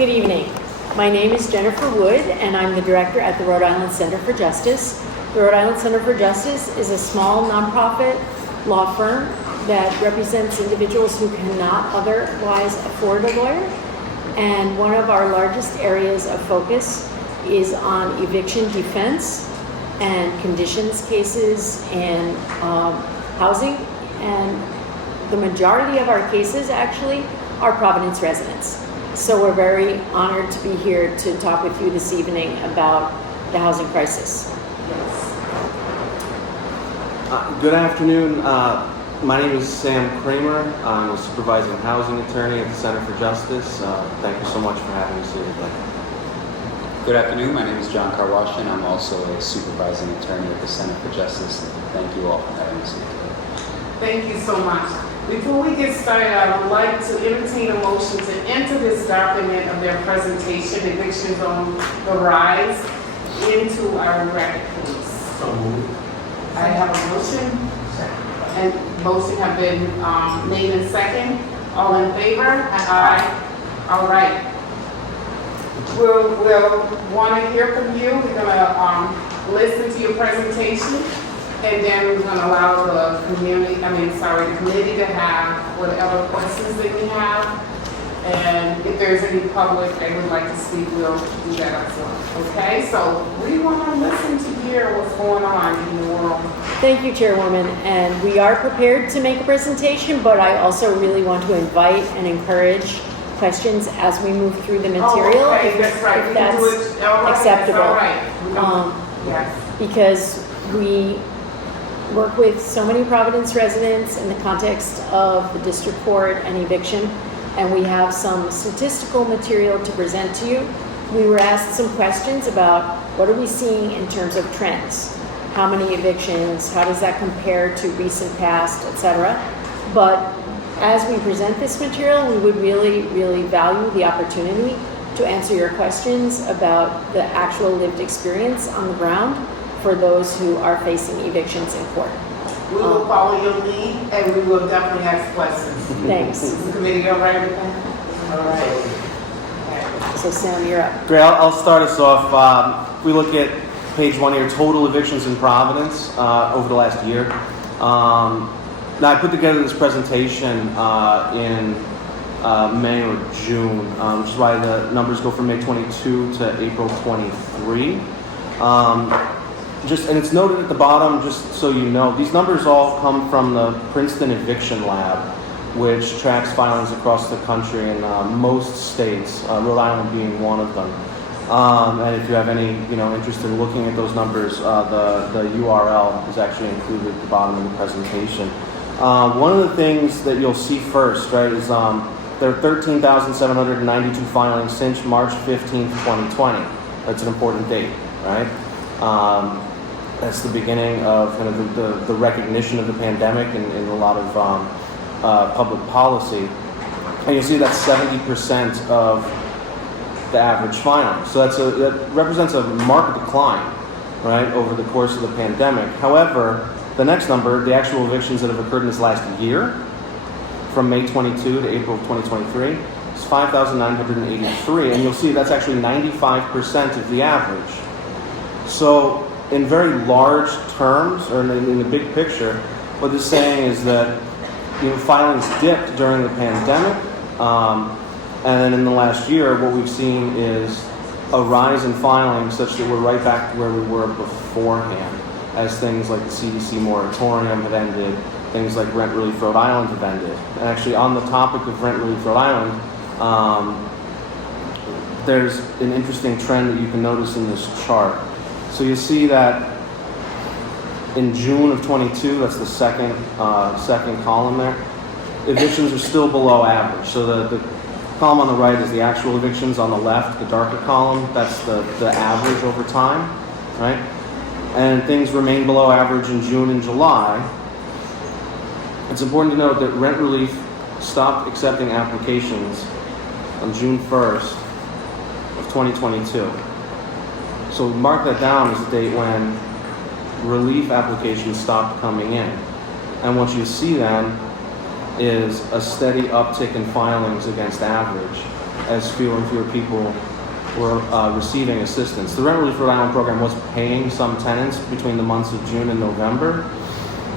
Good evening. My name is Jennifer Wood, and I'm the director at the Rhode Island Center for Justice. The Rhode Island Center for Justice is a small nonprofit law firm that represents individuals who cannot otherwise afford a lawyer. And one of our largest areas of focus is on eviction defense and conditions cases and housing. And the majority of our cases actually are Providence residents. So we're very honored to be here to talk with you this evening about the housing crisis. Yes. Good afternoon. My name is Sam Kramer. I'm a supervising housing attorney at the Center for Justice. Thank you so much for having us here today. Good afternoon. My name is John Karwashin. I'm also a supervising attorney at the Center for Justice. Thank you all for having us here today. Thank you so much. Before we get started, I would like to entertain a motion to enter this document of their presentation, Evictions on the Rise, into our record, please. So moved. I have a motion, and motion have been made in second. All in favor? Aye. All right. We'll want to hear from you. We're going to listen to your presentation. And then we're going to allow the committee to have whatever questions that we have. And if there's any public that would like to speak, we'll do that as well. Okay, so we want to listen to hear what's going on in the world. Thank you, Chairwoman. And we are prepared to make a presentation, but I also really want to invite and encourage questions as we move through the material. Oh, okay, that's right. If that's acceptable. All right. Yes. Because we work with so many Providence residents in the context of the district court and eviction, and we have some statistical material to present to you. We were asked some questions about what are we seeing in terms of trends? How many evictions? How does that compare to recent past, etc.? But as we present this material, we would really, really value the opportunity to answer your questions about the actual lived experience on the ground for those who are facing evictions in court. We will follow your lead, and we will definitely ask questions. Thanks. Is the committee all right with that? All right. So Sam, you're up. Great. I'll start us off. If we look at page 1 here, total evictions in Providence over the last year. Now I put together this presentation in May or June, which is why the numbers go from May 22 to April 23. And it's noted at the bottom, just so you know, these numbers all come from the Princeton Eviction Lab, which tracks filings across the country in most states, Rhode Island being one of them. And if you have any, interest in looking at those numbers, the URL is actually included at the bottom of the presentation. One of the things that you'll see first, right, is there are 13,792 filings since March 15th, 2020. That's an important date, right? That's the beginning of kind of the recognition of the pandemic in a lot of public policy. And you'll see that's 70% of the average filing. So that represents a marked decline, right, over the course of the pandemic. However, the next number, the actual evictions that have occurred in this last year, from May 22 to April 2023, is 5,983. And you'll see that's actually 95% of the average. So in very large terms, or in the big picture, what this is saying is that filings dipped during the pandemic, and then in the last year, what we've seen is a rise in filings such that we're right back to where we were beforehand, as things like the CDC moratorium have ended, things like Rent Relief Rhode Island have ended. And actually, on the topic of Rent Relief Rhode Island, there's an interesting trend that you can notice in this chart. So you see that in June of 22, that's the second column there, evictions are still below average. So the column on the right is the actual evictions. On the left, the darker column, that's the average over time, right? And things remain below average in June and July. It's important to note that Rent Relief stopped accepting applications on June 1st of 2022. So mark that down as the date when relief applications stopped coming in. And what you see then is a steady uptick in filings against average as fewer and fewer people were receiving assistance. The Rent Relief Rhode Island program was paying some tenants between the months of June and November,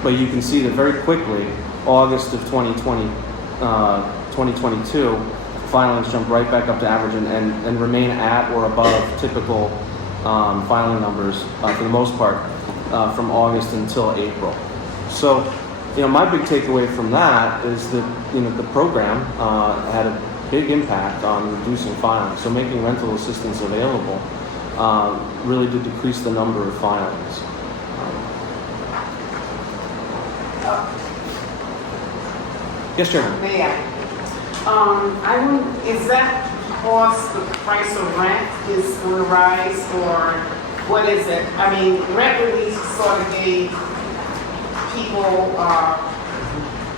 but you can see that very quickly, August of 2022, filings jumped right back up to average and remain at or above typical filing numbers for the most part from August until April. So, my big takeaway from that is that the program had a big impact on reducing filings. So making rental assistance available really did decrease the number of filings. Yes, Chairman. May I? Is that because the price of rent is on the rise, or what is it? I mean, rent relief sort of gave people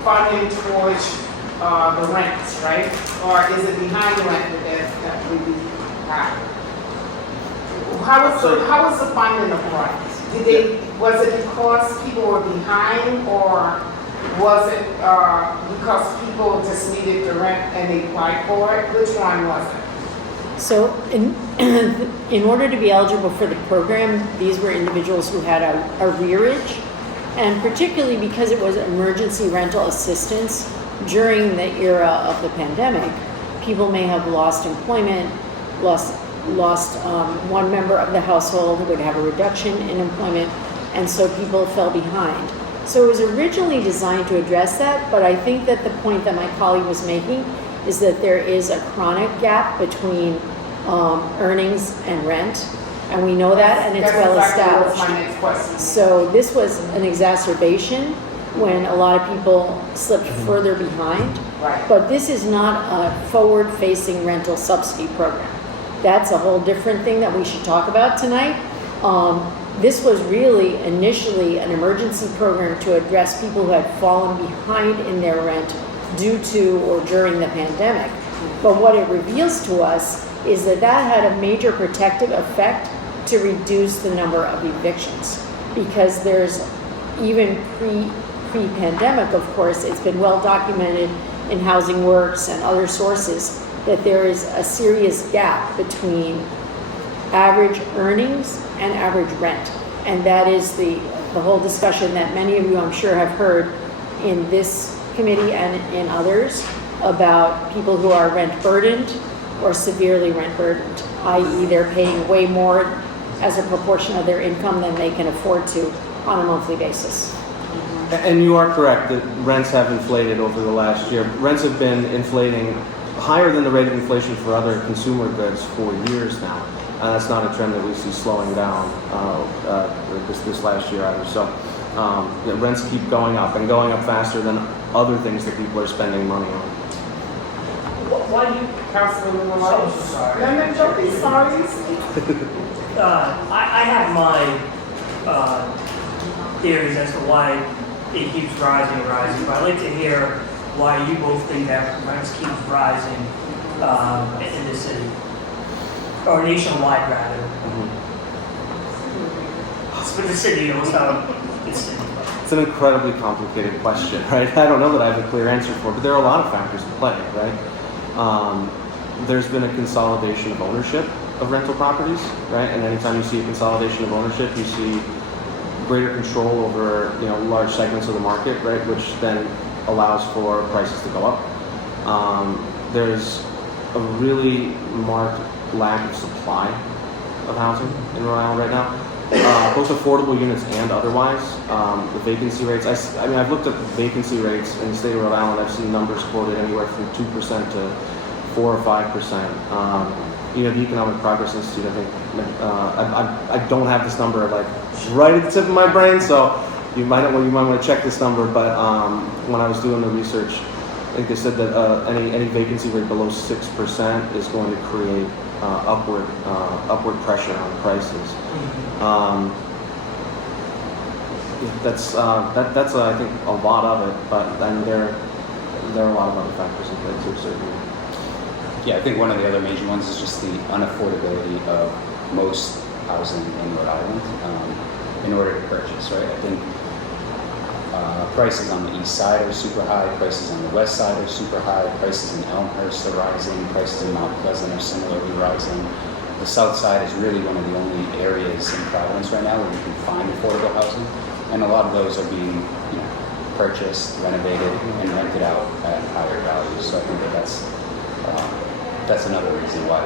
funding towards the rents, right? Or is it behind the rent that we have? How was the funding applied? Was it because people were behind, or was it because people just needed the rent and they applied for it? Which one was it? So in order to be eligible for the program, these were individuals who had a arrearage, and particularly because it was emergency rental assistance during the era of the pandemic, people may have lost employment, lost one member of the household would have a reduction in employment, and so people fell behind. So it was originally designed to address that, but I think that the point that my colleague was making is that there is a chronic gap between earnings and rent, and we know that, and it's well established. That's my next question. So this was an exacerbation when a lot of people slipped further behind. Right. But this is not a forward-facing rental subsidy program. That's a whole different thing that we should talk about tonight. This was really initially an emergency program to address people who had fallen behind in their rent due to or during the pandemic. But what it reveals to us is that had a major protective effect to reduce the number of evictions, because there's even pre-pandemic, of course, it's been well documented in Housing Works and other sources that there is a serious gap between average earnings and average rent. And that is the whole discussion that many of you, I'm sure, have heard in this committee and in others about people who are rent burdened or severely rent burdened, i.e. they're paying way more as a proportion of their income than they can afford to on a monthly basis. And you are correct that rents have inflated over the last year. Rents have been inflating higher than the rate of inflation for other consumer goods for years now. That's not a trend that we see slowing down this last year either. So rents keep going up and going up faster than other things that people are spending money on. Why do you, Councilman So sorry. No, don't be sorry. I have my theories as to why it keeps rising and rising, but I'd like to hear why you both think that rents keep rising in this city, or nationwide rather. With the city, it's not this city. It's an incredibly complicated question, right? I don't know that I have a clear answer for it, but there are a lot of factors at play, right? There's been a consolidation of ownership of rental properties, right? And anytime you see a consolidation of ownership, you see greater control over large segments of the market, right? Which then allows for prices to go up. There's a really marked lack of supply of housing in Rhode Island right now, both affordable units and otherwise. The vacancy rates, I've looked at the vacancy rates in the state of Rhode Island. I've seen numbers quoted anywhere from 2% to 4 or 5%. The Economic Progress Institute, I think, I don't have this number right at the tip of my brain, so you might want to check this number. But when I was doing the research, I think they said that any vacancy rate below 6% is going to create upward pressure on prices. That's I think a lot of it, but then there are a lot of other factors in play too, certainly. Yeah, I think one of the other major ones is just the unaffordability of most housing in Rhode Island in order to purchase, right? I think Prices on the east side are super high, prices on the west side are super high, prices in Elmhurst are rising, prices in Mount Pleasant are similarly rising. The south side is really one of the only areas in Providence right now where you can find affordable housing, and a lot of those are being, purchased, renovated, and rented out at higher values. So I think that's another reason why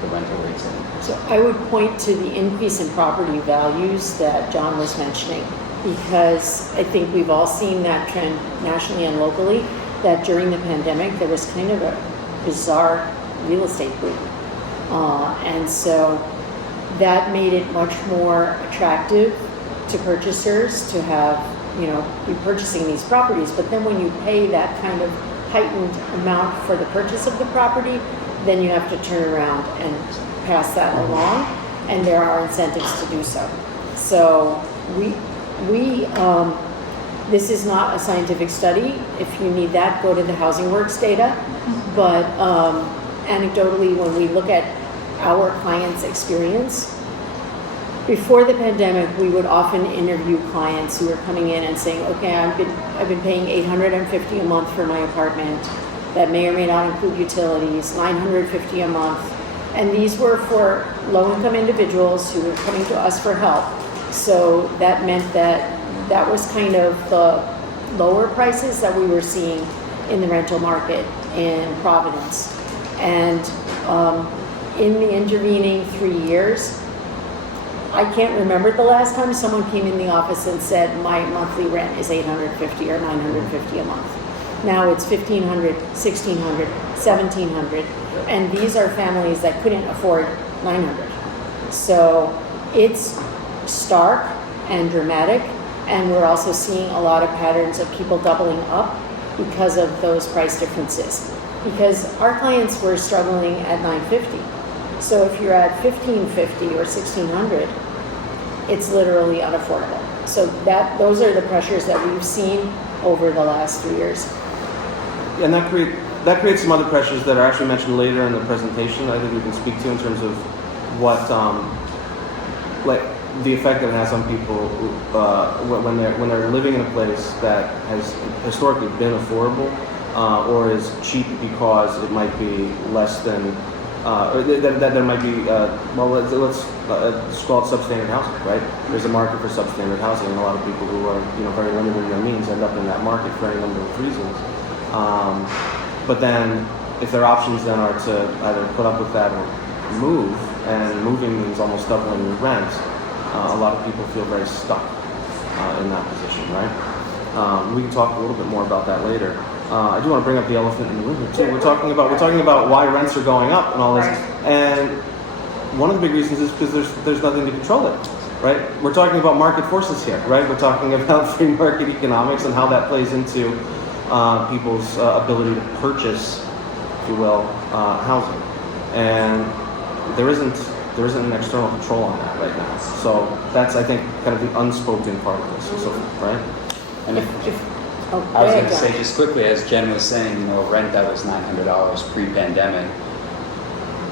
the rental rates are. So I would point to the increase in property values that John was mentioning, because I think we've all seen that trend nationally and locally, that during the pandemic there was kind of a bizarre real estate boom. And so that made it much more attractive to purchasers to have, be purchasing these properties. But then when you pay that kind of heightened amount for the purchase of the property, then you have to turn around and pass that along, and there are incentives to do so. So this is not a scientific study. If you need that, go to the Housing Works data. But anecdotally, when we look at our clients' experience, before the pandemic, we would often interview clients who were coming in and saying, okay, I've been paying $850 a month for my apartment. That may or may not include utilities, $950 a month. And these were for low-income individuals who were coming to us for help. So that meant that was kind of the lower prices that we were seeing in the rental market in Providence. And in the intervening 3 years, I can't remember the last time someone came in the office and said, my monthly rent is $850 or $950 a month. Now it's $1,500, $1,600, $1,700, and these are families that couldn't afford $900. So it's stark and dramatic, and we're also seeing a lot of patterns of people doubling up because of those price differences. Because our clients were struggling at $950. So if you're at $1,550 or $1,600, it's literally unaffordable. So those are the pressures that we've seen over the last 3 years. And that creates some other pressures that are actually mentioned later in the presentation. I think we can speak to in terms of what, like the effect that it has on people when they're living in a place that has historically been affordable or is cheap because it might be less than, or that there might be, let's call it substandard housing, right? There's a market for substandard housing, and a lot of people who are very limited in their means end up in that market for any number of reasons. But then, if their options then are to either put up with that or move, and moving means almost doubling your rent, a lot of people feel very stuck in that position, right? We can talk a little bit more about that later. I do want to bring up the elephant in the room here too. We're talking about why rents are going up and all this, and one of the big reasons is because there's nothing to control it, right? We're talking about market forces here, right? We're talking about free market economics and how that plays into people's ability to purchase, if you will, housing, and there isn't an external control on that right now. So that's, I think, kind of the unspoken part of this, so, right? And I was going to say just quickly, as Jen was saying, a rent that was $900 pre-pandemic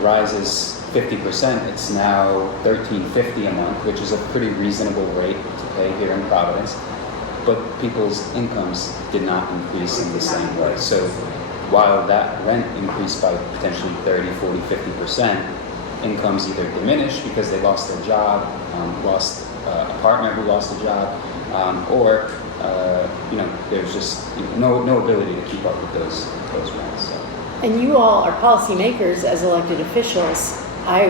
rises 50%. It's now $1,350 a month, which is a pretty reasonable rate to pay here in Providence. But people's incomes did not increase in the same way. So while that rent increased by potentially 30, 40, 50%, incomes either diminished because they lost their job, lost a partner who lost a job, or there's just no ability to keep up with those rents. So. And you all are policymakers as elected officials. I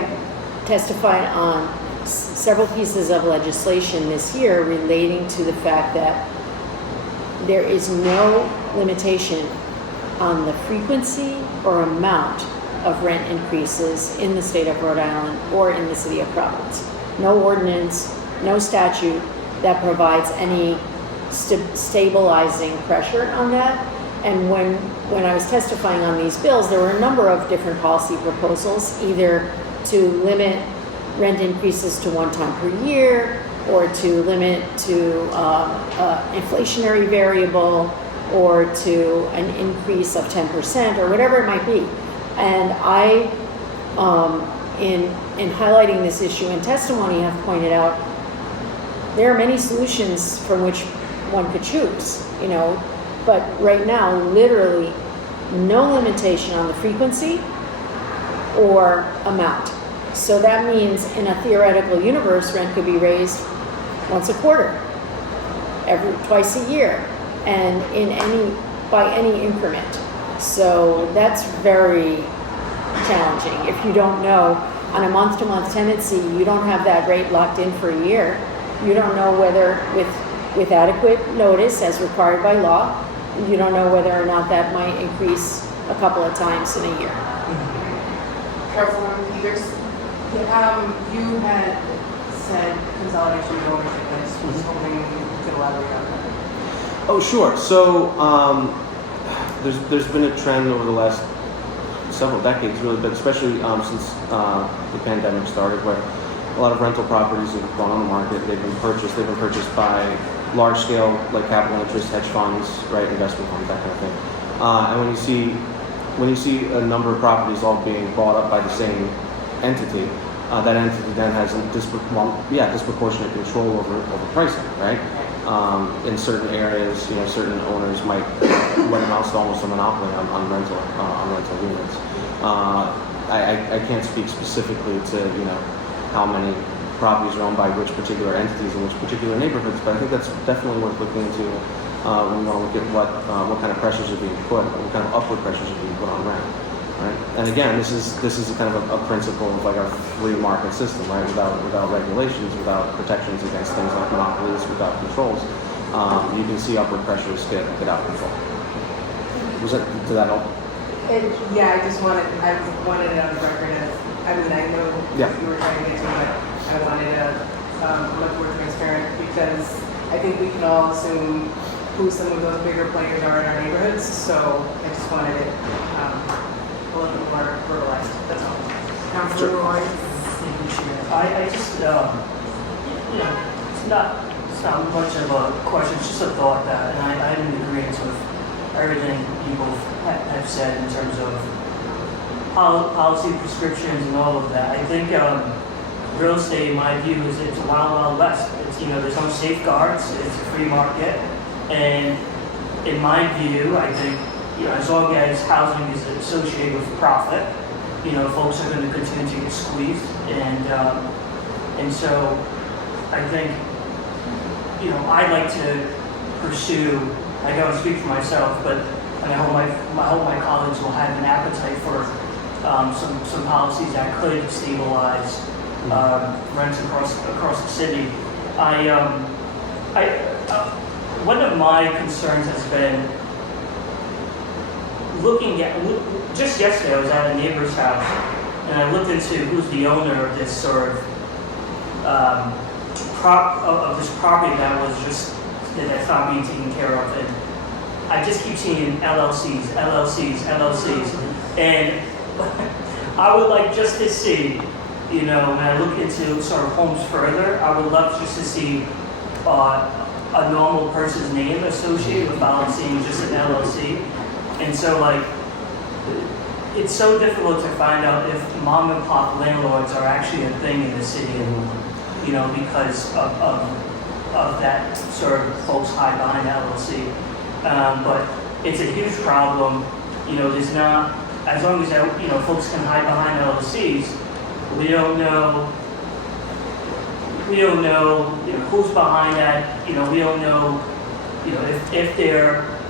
testified on several pieces of legislation this year relating to the fact that there is no limitation on the frequency or amount of rent increases in the state of Rhode Island or in the city of Providence. No ordinance, no statute that provides any stabilizing pressure on that. And when I was testifying on these bills, there were a number of different policy proposals, either to limit rent increases to one time per year, or to limit to inflationary variable, or to an increase of 10%, or whatever it might be. And I, in highlighting this issue in testimony, have pointed out there are many solutions from which one could choose, you know. But right now, literally, no limitation on the frequency or amount. So that means in a theoretical universe, rent could be raised once a quarter, twice a year, and by any increment. So that's very challenging. If you don't know, on a month-to-month tenancy, you don't have that rate locked in for a year. You don't know whether with adequate notice as required by law, you don't know whether or not that might increase a couple of times in a year. Councilwoman Peters? You had said consolidation of ownership, and I was hoping you could elaborate on that. Oh, sure. So there's been a trend over the last several decades, really, but especially since the pandemic started, where a lot of rental properties have gone on the market. They've been purchased by large-scale, like capital interest hedge funds, right, investment funds, that kind of thing. And when you see a number of properties all being bought up by the same entity, that entity then has a disproportionate control over pricing, right? In certain areas, certain owners might what amounts to almost a monopoly on rental units. I can't speak specifically to how many properties are owned by which particular entities in which particular neighborhoods, but I think that's definitely worth looking into when you want to look at what kind of pressures are being put, what kind of upward pressures are being put on rent. Right? And again, this is a kind of a principle of like our free market system, right? Without regulations, without protections against things like monopolies, without controls, you can see upward pressures get out of control. Did that help? Yeah, I wanted it on the record as, I know you were trying to get to it, but I wanted to look more transparent, because I think we can all assume who some of those bigger players are in our neighborhoods, so I just wanted it a little bit more verbalized, that's all. Councilor Roy? Thank you, Chair. I just, it's not much of a question, it's just a thought that, and I'm in agreement with everything you both have said in terms of policy, prescriptions, and all of that. I think real estate, in my view, is it's a wild west. It's, there's no safeguards, it's a free market, and in my view, I think, as long as housing is associated with profit, folks are going to continue to get squeezed, and so I think, I'd like to pursue. I don't speak for myself, but I hope my colleagues will have an appetite for some policies that could stabilize rents across the city. One of my concerns has been looking at, just yesterday I was at a neighbor's house and I looked into who's the owner of this sort of this property that's not being taken care of, and I just keep seeing LLCs, and I would like just to see, when I look into sort of homes further, I would love just to see a normal person's name associated without seeing just an LLC. And so, it's so difficult to find out if mom and pop landlords are actually a thing in the city anymore, because of that sort of folks hide behind LLC. But it's a huge problem. There's not, as long as folks can hide behind LLCs, we don't know who's behind that. We don't know,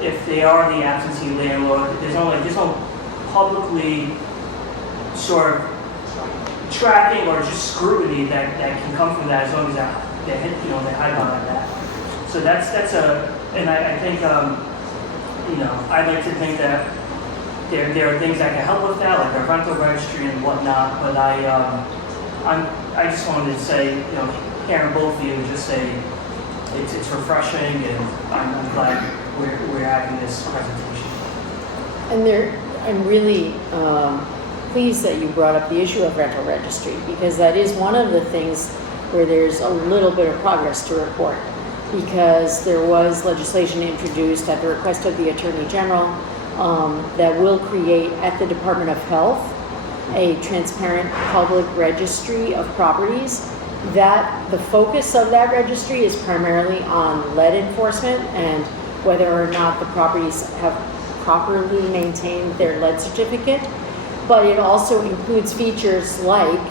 if they are the absentee landlord. There's no publicly sort of tracking or just scrutiny that can come from that, as long as they hide behind that. So and I think I'd like to think that there are things that can help with that, like a rental registry and whatnot. But I just wanted to say, hearing both of you just say it's refreshing, and I'm glad we're having this presentation. And I'm really pleased that you brought up the issue of rental registry, because that is one of the things where there's a little bit of progress to report, because there was legislation introduced at the request of the Attorney General that will create at the Department of Health a transparent public registry of properties That the focus of that registry is primarily on lead enforcement and whether or not the properties have properly maintained their lead certificate. But it also includes features like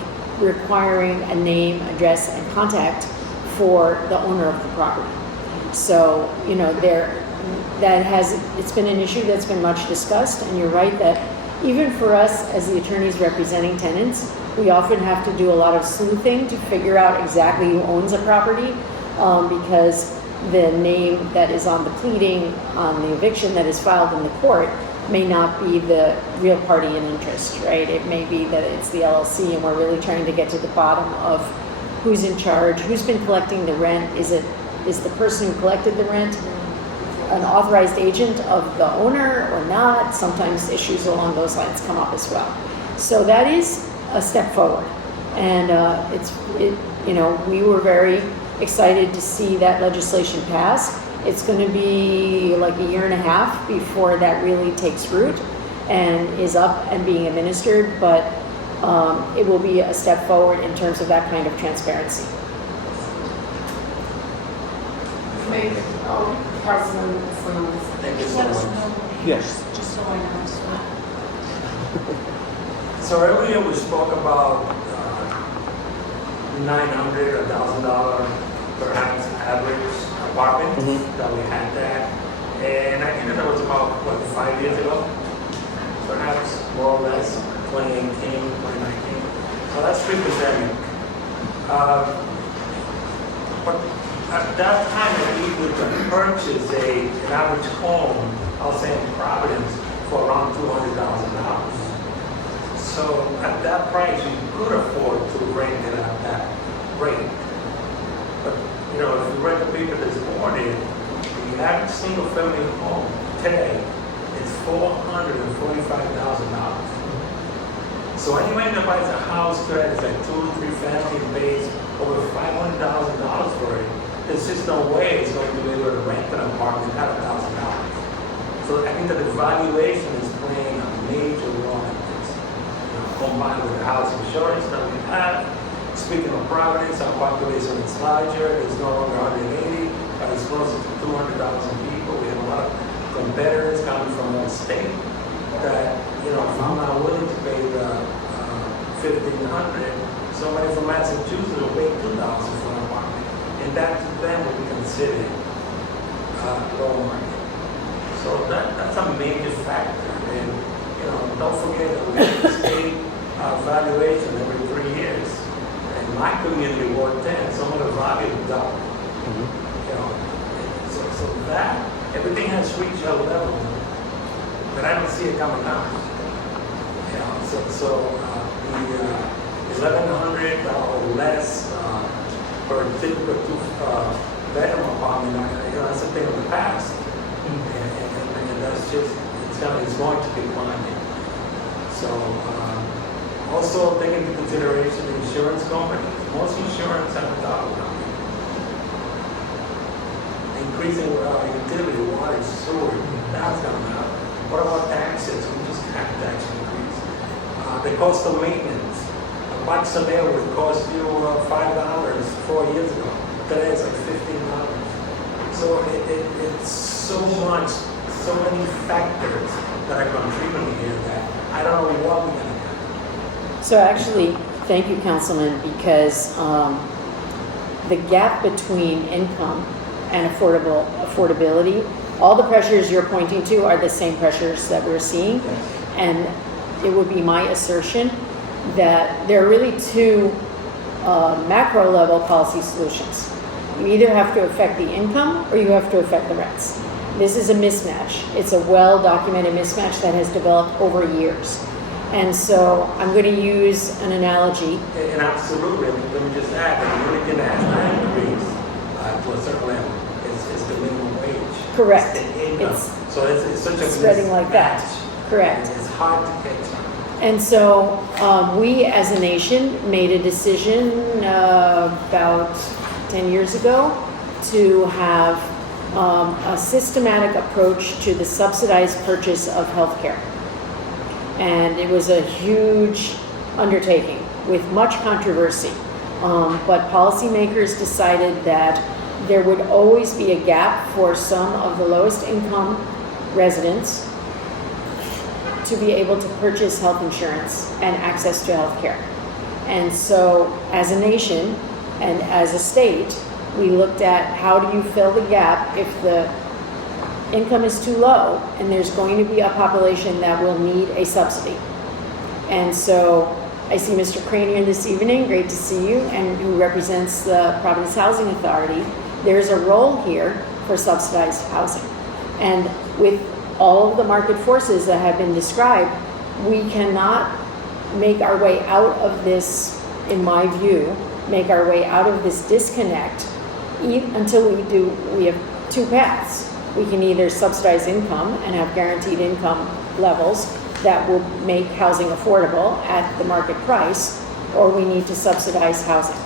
requiring a name, address, and contact for the owner of the property. So, you know, it's been an issue that's been much discussed, and you're right that even for us as the attorneys representing tenants, we often have to do a lot of sleuthing to figure out exactly who owns a property, because the name that is on the pleading on the eviction that is filed in the court may not be the real party in interest, right? It may be that it's the LLC, and we're really trying to get to the bottom of who's in charge, who's been collecting the rent. Is the person who collected the rent an authorized agent of the owner or not? Sometimes issues along those lines come up as well. So that is a step forward, and we were very excited to see that legislation pass. It's going to be like a year and a half before that really takes root and is up and being administered, but it will be a step forward in terms of that kind of transparency. Councilman Thank you so much. Yes. Just so I know. So earlier we spoke about $900 or $1,000 perhaps average apartment that we had there. And I think that was about, 5 years ago? Perhaps, more or less, 2018, 2019. So that's pre-pandemic. But at that time, I believe we could purchase an average home, I'll say in Providence, for around $200,000. So at that price, you could afford to rent it at that rate. But, if you rent a paper this morning, the average single-family home today is $445,000. So anyone that buys a house today that's like 2 or 3 family and pays over $500,000 for it, there's just no way it's going to be able to rent an apartment at $1,000. So I think that the valuation is playing a major role in this. Combined with the house insurance that we have. Speaking of Providence, our population is larger. It's no longer 180, but it's closer to 200,000 people. We have a lot of competitors coming from one state that, if I'm not willing to pay the $1,500, somebody from Massachusetts will pay $2,000 for an apartment. And that to them would be considered low market. So that's a major factor. And, don't forget that we have the state valuation every 3 years. And my community worked 10, some of the value doubled. So that, everything has reached a level that I don't see it coming down. The $1,100 or less per typical bedroom apartment, that's a thing of the past. And that's just, it's going to be climbing. So, also take into consideration the insurance companies. Most insurance have a dollar on it. Increasing utility, water, sewer, that's going up. What about taxes? We just had tax increase. The cost of maintenance. A box of mail would cost you $5 4 years ago. Today it's like $15. So it's so much, so many factors that are contributing here that I don't know what we're going to do. So actually, thank you, Councilman, because the gap between income and affordability, all the pressures you're pointing to are the same pressures that we're seeing. And it would be my assertion that there are really two macro level policy solutions. You either have to affect the income or you have to affect the rents. This is a mismatch. It's a well-documented mismatch that has developed over years. And so I'm going to use an analogy. And absolutely, let me just add that the only thing that has not increased to a certain level is the minimum wage. Correct. It's the income. So it's such a spreading like that. mismatch. Correct. And it's hard to catch up. And so we as a nation made a decision about 10 years ago to have a systematic approach to the subsidized purchase of healthcare. And it was a huge undertaking with much controversy. But policymakers decided that there would always be a gap for some of the lowest income residents to be able to purchase health insurance and access to health care. And so as a nation and as a state, we looked at how do you fill the gap if the income is too low and there's going to be a population that will need a subsidy. And so I see Mr. Cranier this evening, great to see you, and who represents the Providence Housing Authority. There's a role here for subsidized housing. And with all of the market forces that have been described, we cannot make our way out of this, in my view, make our way out of this disconnect until we have two paths. We can either subsidize income and have guaranteed income levels that will make housing affordable at the market price, or we need to subsidize housing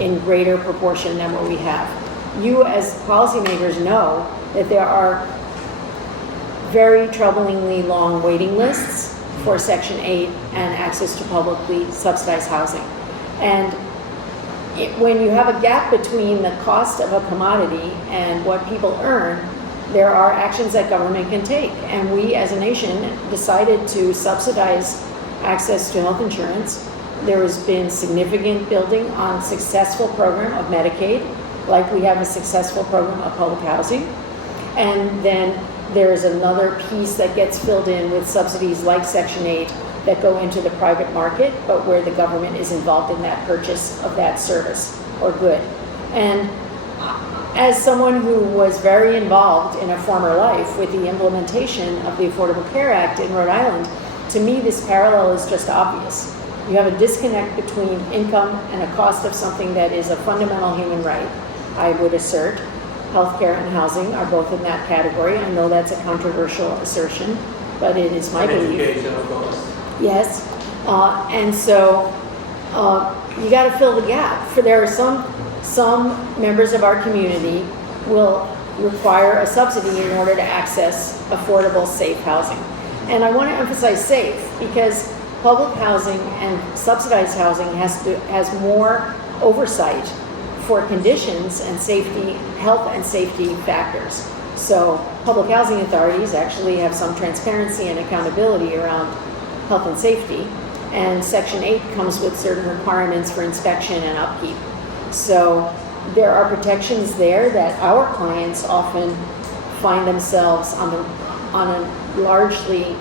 in greater proportion than what we have. You as policymakers know that there are very troublingly long waiting lists for Section 8 and access to publicly subsidized housing. And when you have a gap between the cost of a commodity and what people earn, there are actions that government can take. And we as a nation decided to subsidize access to health insurance. There has been significant building on successful program of Medicaid, like we have a successful program of public housing. And then there's another piece that gets filled in with subsidies like Section 8 that go into the private market, but where the government is involved in that purchase of that service or good. And as someone who was very involved in a former life with the implementation of the Affordable Care Act in Rhode Island, to me this parallel is just obvious. You have a disconnect between income and a cost of something that is a fundamental human right, I would assert. Healthcare and housing are both in that category. I know that's a controversial assertion, but it is my belief. Education, of course. Yes, and so you got to fill the gap. For there are some members of our community will require a subsidy in order to access affordable, safe housing. And I want to emphasize safe because public housing and subsidized housing has more oversight for conditions and safety, health and safety factors. So public housing authorities actually have some transparency and accountability around health and safety. And Section 8 comes with certain requirements for inspection and upkeep. So there are protections there that our clients often find themselves on a largely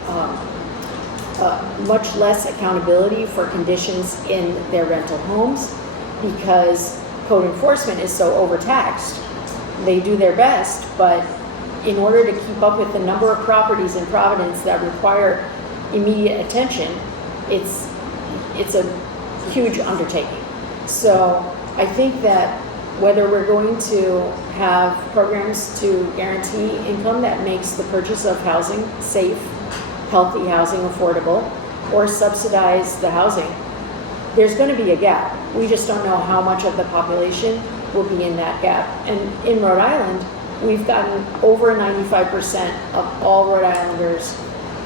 much less accountability for conditions in their rental homes because code enforcement is so overtaxed. They do their best, but in order to keep up with the number of properties in Providence that require immediate attention, it's a huge undertaking. So I think that whether we're going to have programs to guarantee income that makes the purchase of housing safe, healthy housing affordable, or subsidize the housing, there's going to be a gap. We just don't know how much of the population will be in that gap. And in Rhode Island, we've gotten over 95% of all Rhode Islanders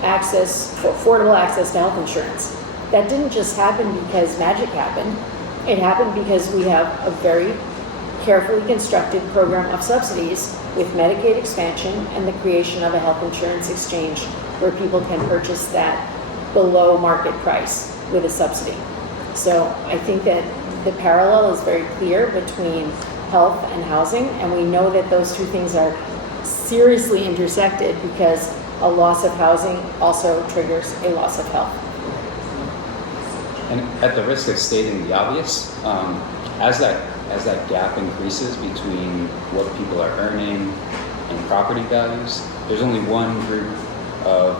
affordable access to health insurance. That didn't just happen because magic happened. It happened because we have a very carefully constructed program of subsidies with Medicaid expansion and the creation of a health insurance exchange where people can purchase that below market price with a subsidy. So I think that the parallel is very clear between health and housing, and we know that those two things are seriously intersected because a loss of housing also triggers a loss of health. And at the risk of stating the obvious, as that gap increases between what people are earning and property values, there's only one group of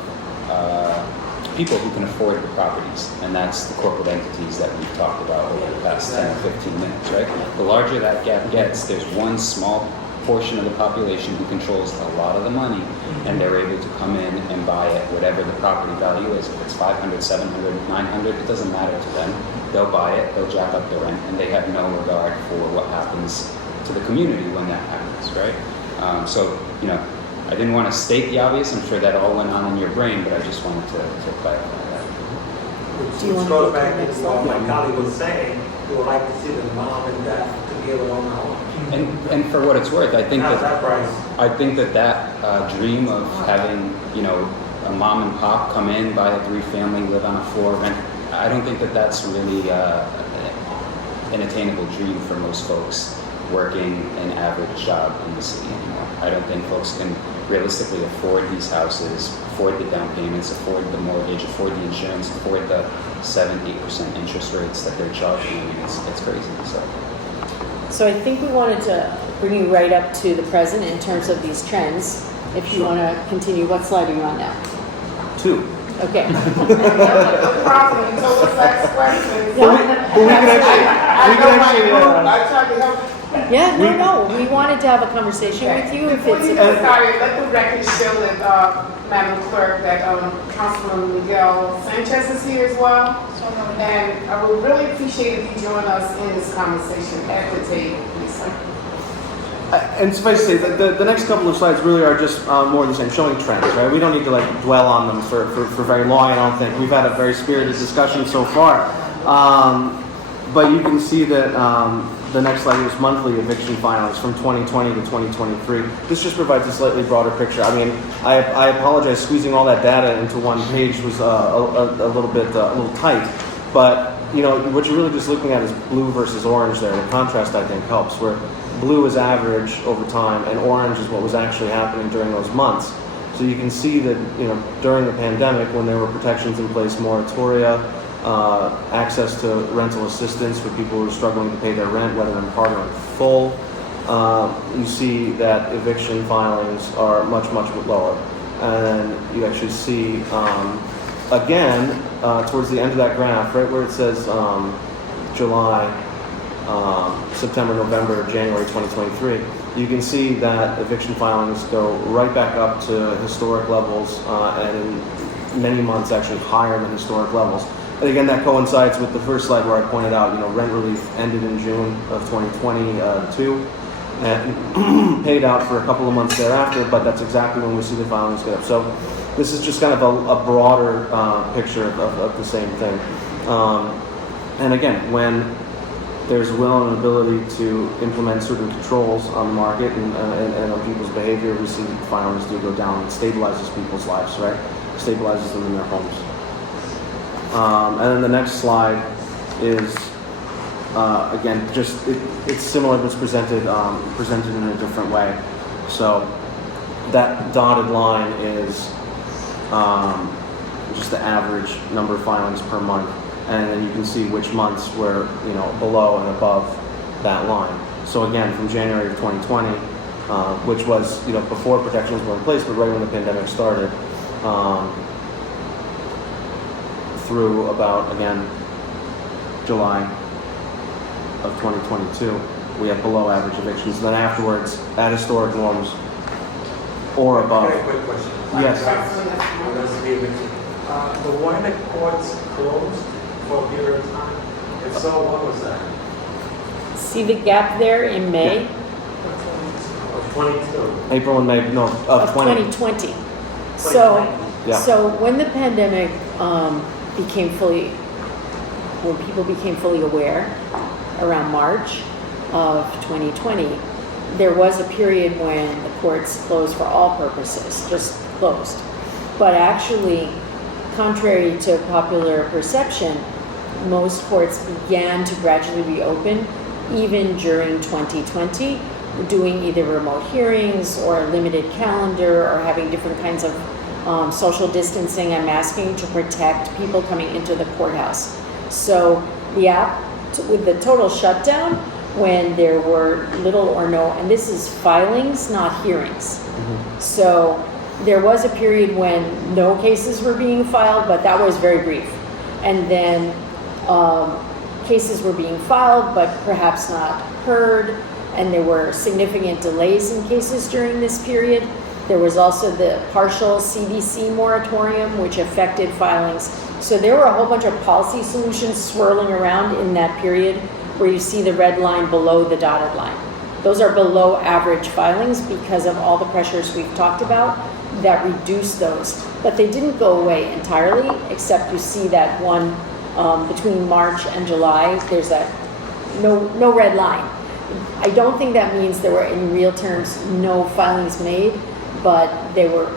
people who can afford the properties, and that's the corporate entities that we've talked about over the past 10 or 15 minutes, right? The larger that gap gets, there's one small portion of the population who controls a lot of the money, and they're able to come in and buy it, whatever the property value is. If it's 500, 700, 900, it doesn't matter to them. They'll buy it, they'll jack up the rent, and they have no regard for what happens to the community when that happens, right? So, I didn't want to state the obvious. I'm sure that all went on in your brain, but I just wanted to clarify that. Do you Which wanna goes go to back the to next what slide? my colleague was saying, we would like to see the mom and dad together on their own. And for what it's worth, I think Not that that price. I think that dream of having, you know, a mom and pop come in, buy a 3-family, live on a floor, rent, I don't think that that's really an attainable dream for most folks working an average job in the city anymore. I don't think folks can realistically afford these houses, afford the down payments, afford the mortgage, afford the insurance, afford the 7-8% interest rates that they're charging. I mean, it's crazy. So I think we wanted to bring you right up to the present in terms of these trends. If you want to continue, what slide are you on now? 2. Okay. Problem, so what's next question? No, I know my group, I tried to help. Yeah, no. We wanted to have a conversation with you if Before it's you get started, let the record show that, Madam Clerk, that Councilman Miguel Sanchez is here as well. And I would really appreciate if you join us in this conversation at the table, please. And suffice to say, the next couple of slides really are just more of the same, showing trends, right? We don't need to like dwell on them for very long, I don't think. We've had a very spirited discussion so far. But you can see that the next slide is monthly eviction filings from 2020 to 2023. This just provides a slightly broader picture. I mean, I apologize, squeezing all that data into one page was a little tight. But you know, what you're really just looking at is blue versus orange there. The contrast, I think, helps, where blue is average over time and orange is what was actually happening during those months. So you can see that, you know, during the pandemic, when there were protections in place, moratoria, access to rental assistance for people who are struggling to pay their rent, whether in part or in full, you see that eviction filings are much lower. And you actually see, again, towards the end of that graph, right where it says July, September, November, January 2023, you can see that eviction filings go right back up to historic levels, and in many months actually higher than historic levels. And again, that coincides with the first slide where I pointed out, you know, rent relief ended in June of 2022 and paid out for a couple of months thereafter, but that's exactly when we see the filings go up. So this is just kind of a broader picture of the same thing. And again, when there's will and ability to implement certain controls on the market and on people's behavior, we see filings do go down. It stabilizes people's lives, right? Stabilizes them in their homes. And then the next slide is, again, just it's similar, but it's presented in a different way. So that dotted line is just the average number of filings per month, and then you can see which months were, you know, below and above that line. So again, from January of 2020, which was, you know, before protections were in place, but right when the pandemic started, through about, again, July of 2022, we have below average evictions. And then afterwards, at historic norms or above. Okay, quick question. Yes. The one that courts closed for a period of time, if so, what was that? See the gap there in May Of 22. April and May, no, of 20. 2020. So, Yeah. so when the pandemic when people became fully aware around March of 2020, there was a period when the courts closed for all purposes, just closed. But actually, contrary to popular perception, most courts began to gradually reopen even during 2020, doing either remote hearings or a limited calendar or having different kinds of social distancing and masking to protect people coming into the courthouse. So with the total shutdown, when there were little or no, and this is filings, not hearings. Mm-hmm. So there was a period when no cases were being filed, but that was very brief. And then cases were being filed, but perhaps not heard, and there were significant delays in cases during this period. There was also the partial CDC moratorium, which affected filings. So there were a whole bunch of policy solutions swirling around in that period where you see the red line below the dotted line. Those are below average filings because of all the pressures we've talked about that reduced those. But they didn't go away entirely, except you see that one between March and July, there's that no red line. I don't think that means there were, in real terms, no filings made, but the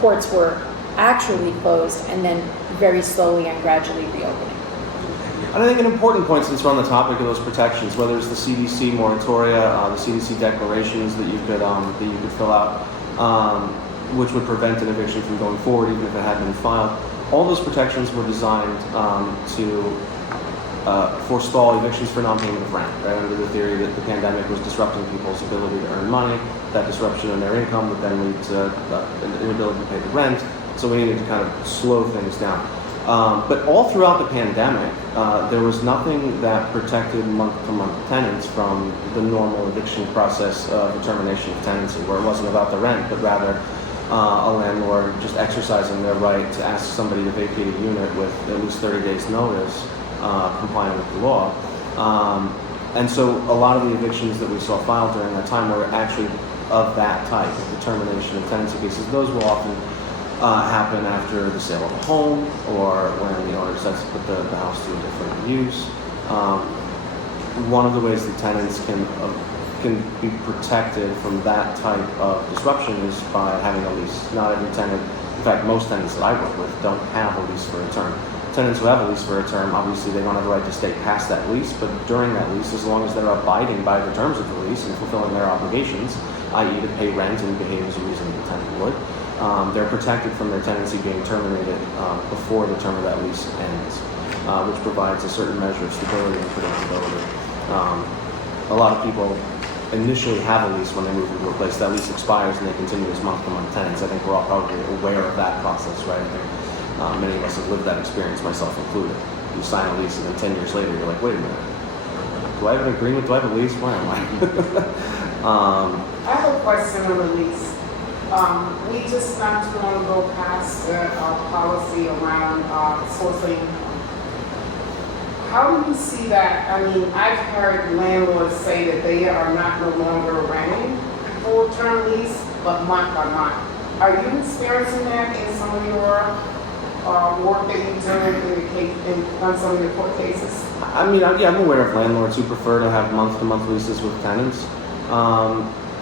courts were actually closed and then very slowly and gradually reopening. And I think an important point, since we're on the topic of those protections, whether it's the CDC moratoria, the CDC declarations that you could fill out, which would prevent an eviction from going forward even if it had been filed, all those protections were designed to forestall evictions for non-payment of rent, right? Under the theory that the pandemic was disrupting people's ability to earn money, that disruption in their income would then lead to an inability to pay the rent, so we needed to kind of slow things down. But all throughout the pandemic, there was nothing that protected month-to-month tenants from the normal eviction process of determination of tenancy, where it wasn't about the rent, but rather a landlord just exercising their right to ask somebody to vacate a unit with at least 30 days notice, complying with the law. And so a lot of the evictions that we saw filed during that time were actually of that type, of determination of tenancy cases. Those will often happen after the sale of a home or when the owner decides to put the house to a different use. One of the ways that tenants can be protected from that type of disruption is by having a lease. Not every tenant, in fact, most tenants that I work with don't have a lease for a term. Tenants who have a lease for a term, obviously they don't have the right to stay past that lease, but during that lease, as long as they're abiding by the terms of the lease and fulfilling their obligations, i.e. to pay rent and behave as a reasonable tenant would, they're protected from their tenancy being terminated before the term of that lease ends, which provides a certain measure of stability and predictability. A lot of people initially have a lease when they move into a place. That lease expires and they continue as month-to-month tenants. I think we're all probably aware of that process, right? I think many of us have lived that experience, myself included. You sign a lease and then 10 years later you're like, wait a minute, do I have an agreement? Do I have a lease? Where am I? I have a question on the lease. We just not too long ago passed a policy around sourcing. How do you see that? I mean, I've heard landlords say that they are not no longer renting full-term lease, but month by month. Are you experiencing that in some of your work that you do on some of your court cases? I mean, I'm aware of landlords who prefer to have month-to-month leases with tenants.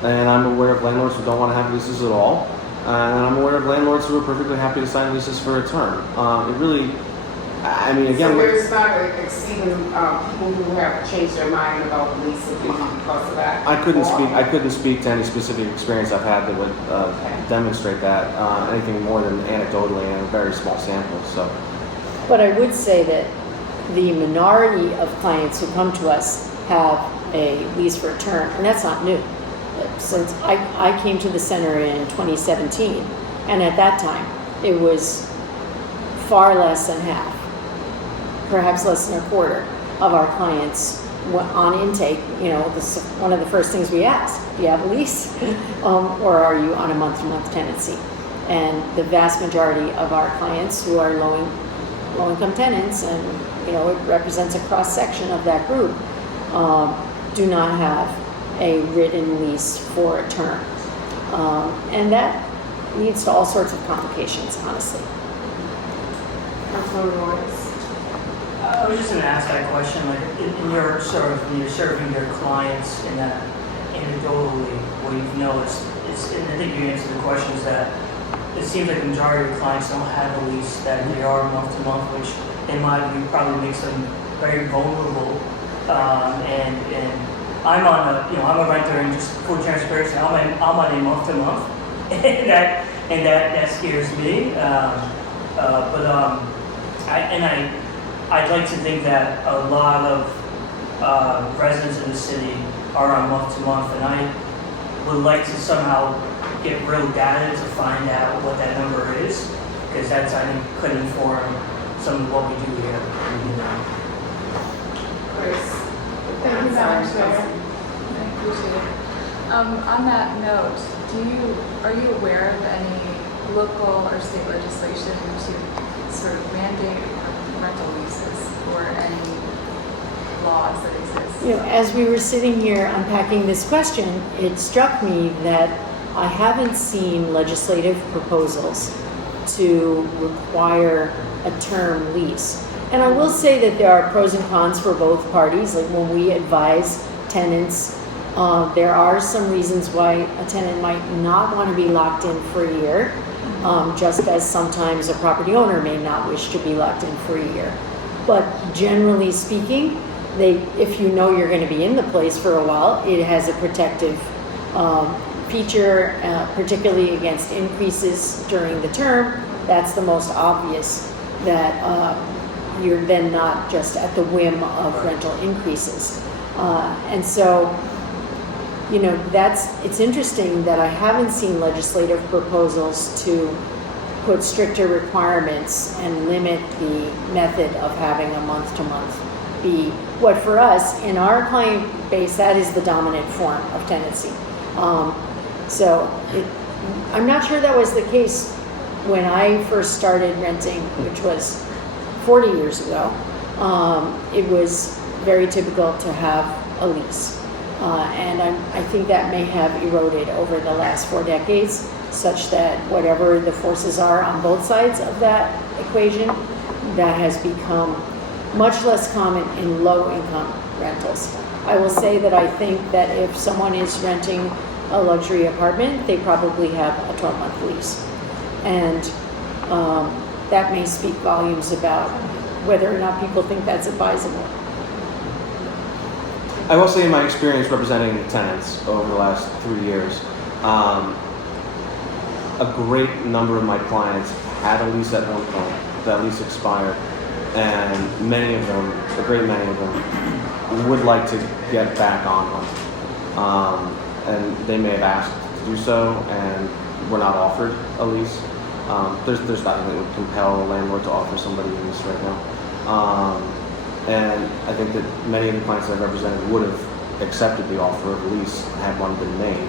And I'm aware of landlords who don't want to have leases at all. And I'm aware of landlords who are perfectly happy to sign leases for a term. It really, I mean, again... So there's not exceeding people who have changed their mind about leases because of that? I couldn't speak to any specific experience I've had that would demonstrate that, anything more than anecdotally and a very small sample, so. But I would say that the minority of clients who come to us have a lease for a term, and that's not new. Since I came to the center in 2017, and at that time, it was far less than half, perhaps less than a quarter of our clients on intake. You know, this is one of the first things we ask: do you have a lease, or are you on a month-to-month tenancy? And the vast majority of our clients who are low-income tenants, and you know, it represents a cross-section of that group, do not have a written lease for a term. And that leads to all sorts of complications, honestly. I was just going to ask that question, like in your sort of, when you're serving your clients in that anecdotally, what you've noticed, and I think you answered the question, is that it seems like the majority of clients don't have a lease, that they are month to month, which in my view probably makes them very vulnerable. And I'm I'm a renter, and just full transparency, I'm on a month to month, and that scares me. I'd like to think that a lot of residents in the city are on month to month, and I would like to somehow get real data to find out what that number is, because that's, I think, could inform some of what we do here. Chris. Thank you, Madam Chair. I appreciate it. On that note, are you aware of any local or state legislation to sort of mandate rental leases or any laws that exist? You know, as we were sitting here unpacking this question, it struck me that I haven't seen legislative proposals to require a term lease. And I will say that there are pros and cons for both parties. Like when we advise tenants, there are some reasons why a tenant might not want to be locked in for a year, just as sometimes a property owner may not wish to be locked in for a year. But generally speaking, if you know you're going to be in the place for a while, it has a protective feature, particularly against increases during the term. That's the most obvious, that you're then not just at the whim of rental increases. And so, it's interesting that I haven't seen legislative proposals to put stricter requirements and limit the method of having a month-to-month be what for us, in our client base, that is the dominant form of tenancy. I'm not sure that was the case when I first started renting, which was 40 years ago. It was very typical to have a lease. And I think that may have eroded over the last 4 decades, such that whatever the forces are on both sides of that equation, that has become much less common in low-income rentals. I will say that I think that if someone is renting a luxury apartment, they probably have a 12-month lease. And that may speak volumes about whether or not people think that's advisable. I will say in my experience representing tenants over the last 3 years, a great number of my clients had a lease at one point. That lease expired, and a great many of them, would like to get back on one. And they may have asked to do so and were not offered a lease. There's nothing that would compel a landlord to offer somebody a lease right now. And I think that many of the clients that I've represented would have accepted the offer of a lease had one been made.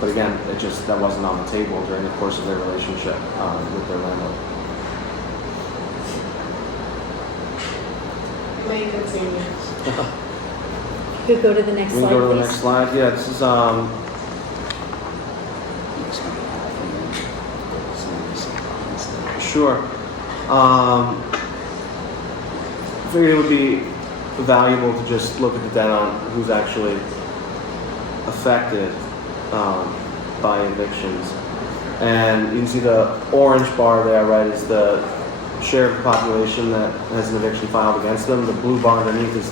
But again, that wasn't on the table during the course of their relationship with their landlord. You may continue. You could go to the next We slide, can go to the please. next slide. Yeah, this is sure. I figured it would be valuable to just look at the data on who's actually affected by evictions. And you can see the orange bar there, right, is the share of the population that has an eviction filed against them. The blue bar underneath is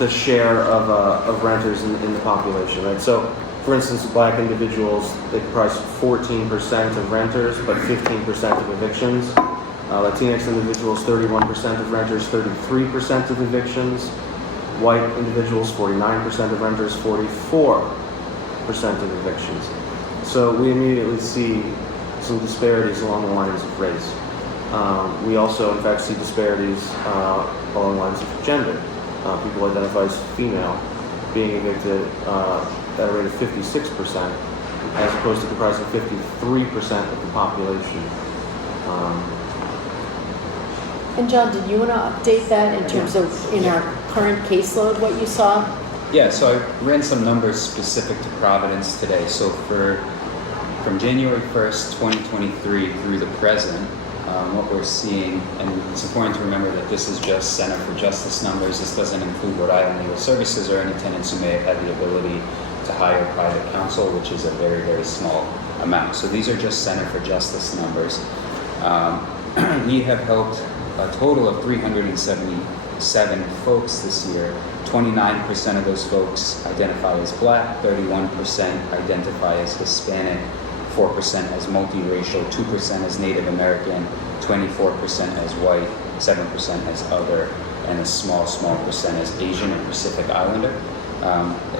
the share of renters in the population, right? So, for instance, Black individuals, they comprise 14% of renters, but 15% of evictions. Latinx individuals, 31% of renters, 33% of evictions. White individuals, 49% of renters, 44% of evictions. So we immediately see some disparities along the lines of race. We also, in fact, see disparities along the lines of gender. People identified as female being evicted at a rate of 56%, as opposed to comprising 53% of the population. And John, did you want to update that in terms of our current caseload, what you saw? Yeah, so I ran some numbers specific to Providence today. So from January 1st, 2023 through the present, what we're seeing, and it's important to remember that this is just Center for Justice numbers. This doesn't include Rhode Island Legal Services or any tenants who may have had the ability to hire private counsel, which is a very, very small amount. So these are just Center for Justice numbers. We have helped a total of 377 folks this year. 29% of those folks identify as Black, 31% identify as Hispanic, 4% as multiracial, 2% as Native American, 24% as white, 7% as other, and a small percent as Asian or Pacific Islander.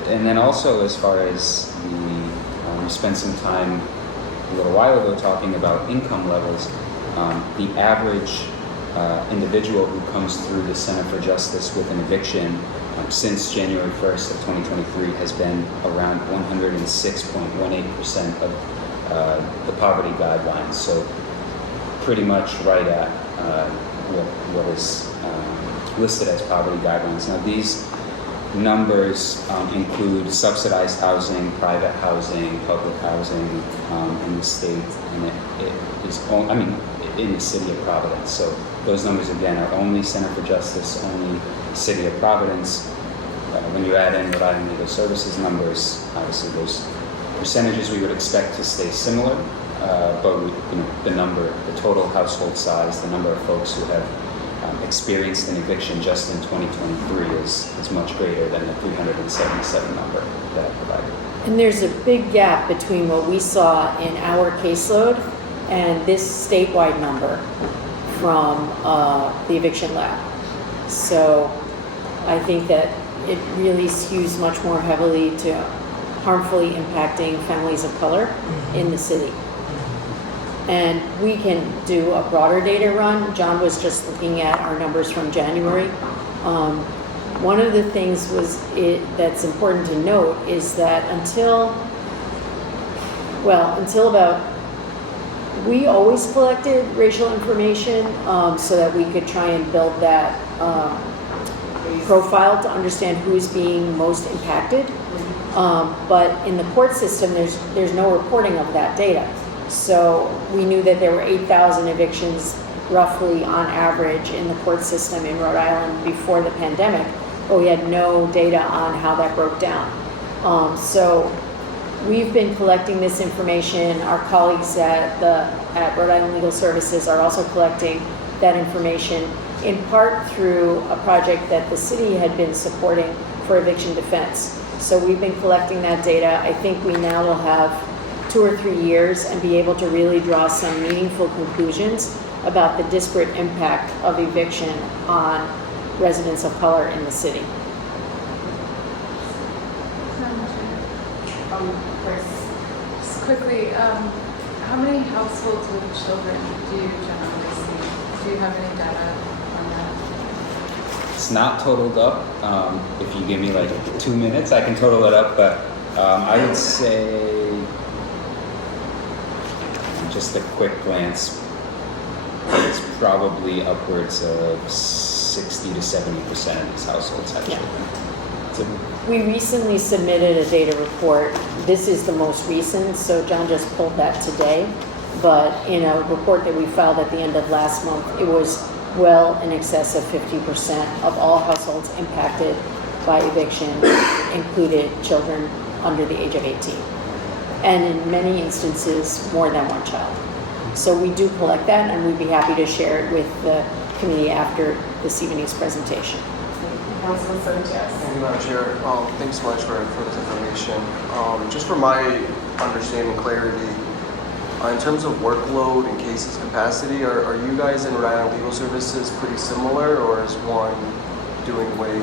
And then also, as far as we spent some time a little while ago talking about income levels. The average individual who comes through the Center for Justice with an eviction since January 1st of 2023 has been around 106.18% of the poverty guidelines. So pretty much right at what is listed as poverty guidelines. Now these numbers include subsidized housing, private housing, public housing in the state, and it is, in the city of Providence. So those numbers again are only Center for Justice, only city of Providence. When you add in Rhode Island Legal Services numbers, obviously those percentages we would expect to stay similar, but the total household size, the number of folks who have experienced an eviction just in 2023 is much greater than the 377 number that I provided. And there's a big gap between what we saw in our caseload and this statewide number from the eviction lab. So I think that it really skews much more heavily to harmfully impacting families of color in the city. And we can do a broader data run. John was just looking at our numbers from January. One of the things that's important to note is that until about, we always collected racial information so that we could try and build that profile to understand who's being most impacted. But in the court system, there's no reporting of that data. So we knew that there were 8,000 evictions roughly on average in the court system in Rhode Island before the pandemic, but we had no data on how that broke down. So we've been collecting this information. Our colleagues at Rhode Island Legal Services are also collecting that information, in part through a project that the city had been supporting for eviction defense. So we've been collecting that data. I think we now will have 2 or 3 years and be able to really draw some meaningful conclusions about the disparate impact of eviction on residents of color in the city. Chris. Just quickly, how many households with children do you generally see? Do you have any data on that? It's not totaled up. If you give me like 2 minutes, I can total it up, but I would say, just a quick glance, it's probably upwards of 60 to 70% of these households have children. We recently submitted a data report. This is the most recent, so John just pulled that today. But in a report that we filed at the end of last month, it was well in excess of 50% of all households impacted by eviction included children under the age of 18. And in many instances, more than one child. So we do collect that, and we'd be happy to share it with the committee after this evening's presentation. Councilman Sanchez. Thank you, Madam Chair. Thanks so much for this information. Just for my understanding, clarity, in terms of workload and cases capacity, are you guys in Rhode Island Legal Services pretty similar, or is one doing way